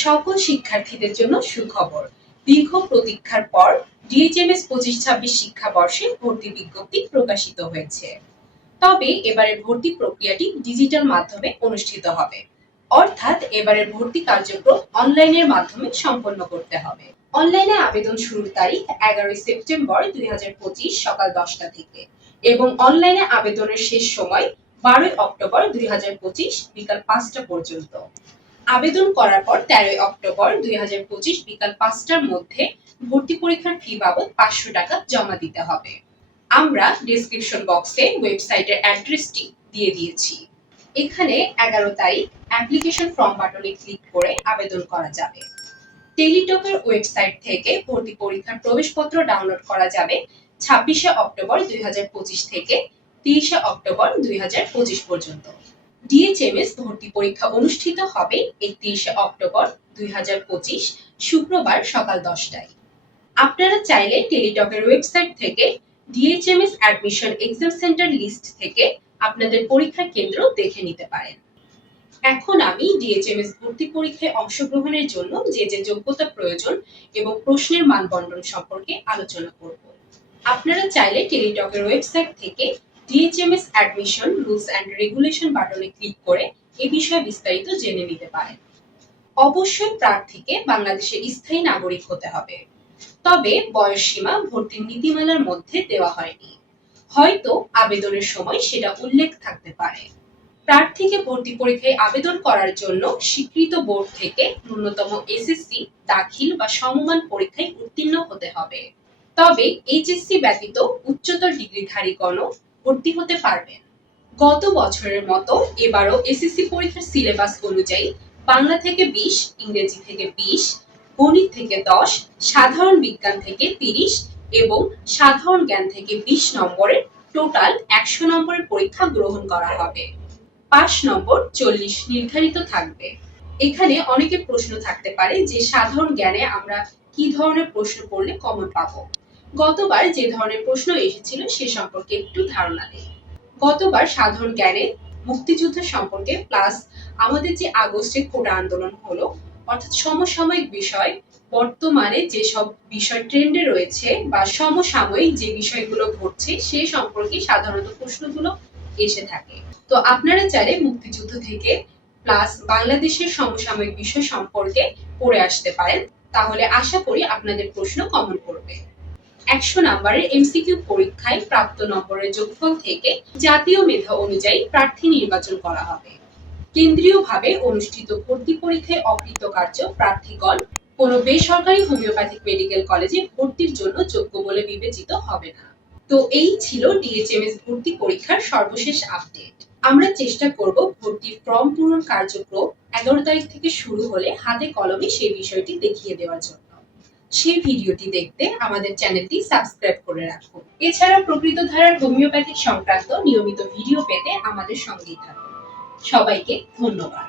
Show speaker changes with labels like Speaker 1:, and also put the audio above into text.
Speaker 1: সকল শিক্ষার্থীদের জন্য সুখবর। দীর্ঘ প্রতীক্ষার পর ডিএইচএমএস পঁচিশ ছাব্বিশ শিক্ষাবর্ষে ভর্তি বিজ্ঞপ্তি প্রকাশিত হয়েছে। তবে এবারের ভর্তি প্রক্রিয়াটি ডিজিটাল মাধ্যমে অনুষ্ঠিত হবে। অর্থাৎ এবারের ভর্তি কার্যক্রম অনলাইনের মাধ্যমে সম্পন্ন করতে হবে। অনলাইনে আবেদন শুরুর তারিখ এগারোই সেপ্টেম্বর দুই হাজার পঁচিশ সকাল দশটা থেকে এবং অনলাইনে আবেদনের শেষ সময় বারোই অক্টোবর দুই হাজার পঁচিশ বিকাল পাঁচটা পর্যন্ত। আবেদন করার পর তেরোই অক্টোবর দুই হাজার পঁচিশ বিকাল পাঁচটার মধ্যে ভর্তি পরীক্ষার ফি বাবদ পাঁচশো টাকা জমা দিতে হবে। আমরা ডেসক্রিপশন বক্সে ওয়েবসাইটের অ্যাড্রেসটি দিয়ে দিয়েছি। এখানে এগারো তারিখ অ্যাপ্লিকেশন ফর্ম বাটনে ক্লিক করে আবেদন করা যাবে। টেলিটকের ওয়েবসাইট থেকে ভর্তি পরীক্ষার প্রবেশপত্র ডাউনলোড করা যাবে ছাব্বিশে অক্টোবর দুই হাজার পঁচিশ থেকে তিরিশে অক্টোবর দুই হাজার পঁচিশ পর্যন্ত। ডিএচএমএস ভর্তি পরীক্ষা অনুষ্ঠিত হবে একত্রিশে অক্টোবর দুই শুক্রবার সকাল দশটায়। আপনারা চাইলে টেলিটকের ওয়েবসাইট থেকে DHMS admission exam centre list থেকে আপনাদের পরীক্ষার কেন্দ্র দেখে নিতে পারেন। এখন আমি ডিএচএমএস ভর্তি পরীক্ষায় অংশগ্রহণের জন্য যে যে যোগ্যতা প্রয়োজন এবং প্রশ্নের মানবন্টন সম্পর্কে আলোচনা করব। আপনারা চাইলে টেলিটকের ওয়েবসাইট থেকে DHMS admission rules and regulation বাটনে ক্লিক করে এ বিষয়ে বিস্তারিত জেনে নিতে পারেন। অবশ্যই প্রার্থীকে বাংলাদেশের স্থায়ী নাগরিক হতে হবে। তবে বয়স সীমা ভর্তির নীতিমালার মধ্যে দেওয়া হয়নি। হয়তো আবেদনের সময় সেটা উল্লেখ থাকতে পারে। প্রার্থীকে ভর্তি পরীক্ষায় আবেদন করার জন্য স্বীকৃত বোর্ড থেকে ন্যূনতম এসএসসি দাখিল বা সমমান পরীক্ষায় উত্তীর্ণ হতে হবে। তবে এইচএসসি ব্যতীত উচ্চতর ডিগ্রিধারীগণও ভর্তি হতে পারবেন গত বছরের মতো এবারও এসএসসি পরীক্ষার সিলেবাস অনুযায়ী বাংলা থেকে বিশ, ইংরেজি থেকে বিশ, গণিত থেকে দশ, সাধারণ বিজ্ঞান থেকে তিরিশ এবং সাধারণ জ্ঞান থেকে বিশ নম্বরের টোটাল একশো নম্বরের পরীক্ষা গ্রহণ করা হবে। পাঁচ নম্বর চল্লিশ নির্ধারিত থাকবে। এখানে অনেকের প্রশ্ন থাকতে পারে যে সাধারণ জ্ঞানে আমরা কি ধরনের প্রশ্ন করলে কমন পাবো? গতবার যে ধরনের প্রশ্ন এসেছিল সে সম্পর্কে একটু ধারণা নেই। গতবার সাধারণ জ্ঞানে, মুক্তিযুদ্ধ সম্পর্কে প্লাস আমাদের যে আগস্টে কোটা আন্দোলন হলো, অর্থাৎ সমসাময়িক বিষয়, বর্তমানে যেসব বিষয় ট্রেন্ডে রয়েছে বা সমসাময়িক যে বিষয়গুলো ঘটছে, সে সম্পর্কে সাধারণত প্রশ্নগুলো এসে থাকে। তো আপনারা চাইলে মুক্তিযুদ্ধ থেকে প্লাস বাংলাদেশের সমসাময়িক বিষয় সম্পর্কে পড়ে আসতে পারেন। তাহলে আশা করি আপনাদের প্রশ্ন কমন করবে। একশো নম্বরের এমসিকিউ পরীক্ষায় প্রাপ্ত নম্বরের যোগফল থেকে জাতীয় মেধা অনুযায়ী প্রার্থী নির্বাচন করা হবে। কেন্দ্রীয়ভাবে অনুষ্ঠিত ভর্তি পরীক্ষায় অকৃতকার্য প্রার্থীগণ কোনো বেসরকারি হোমিওপ্যাথিক মেডিকেল কলেজে ভর্তির জন্য যোগ্য বলে বিবেচিত হবে না। তো এই ছিল ডিএচএমএস ভর্তি পরীক্ষার সর্বশেষ আপডেট। আমরা চেষ্টা করব ভর্তির ফর্ম পূরণ কার্যক্রম এগারো তারিখ থেকে শুরু হলে হাতে কলমে সেই বিষয়টি দেখিয়ে দেওয়ার জন্য। সেই ভিডিওটি দেখতে আমাদের চ্যানেলটি সাবস্ক্রাইব করে রাখুন। এছাড়া প্রকৃত ধারার হোমিওপ্যাথিক সংক্রান্ত নিয়মিত ভিডিও পেতে আমাদের সঙ্গেই থাকুন। সবাইকে ধন্যবাদ।